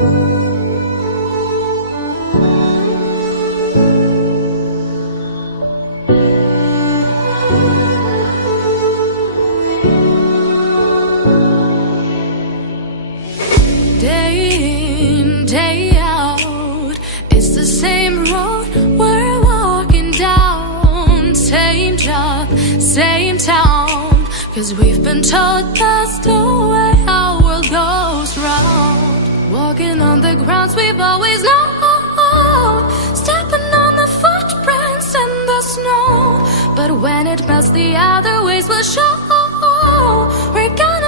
Day in, day out, it's the same road we're walking down. Same job, same town, 'cause we've been told that's the way our world goes round. Walking on the grounds we've always known, stepping on the footprints in the snow. But when it melts, the other ways will show. We're gonna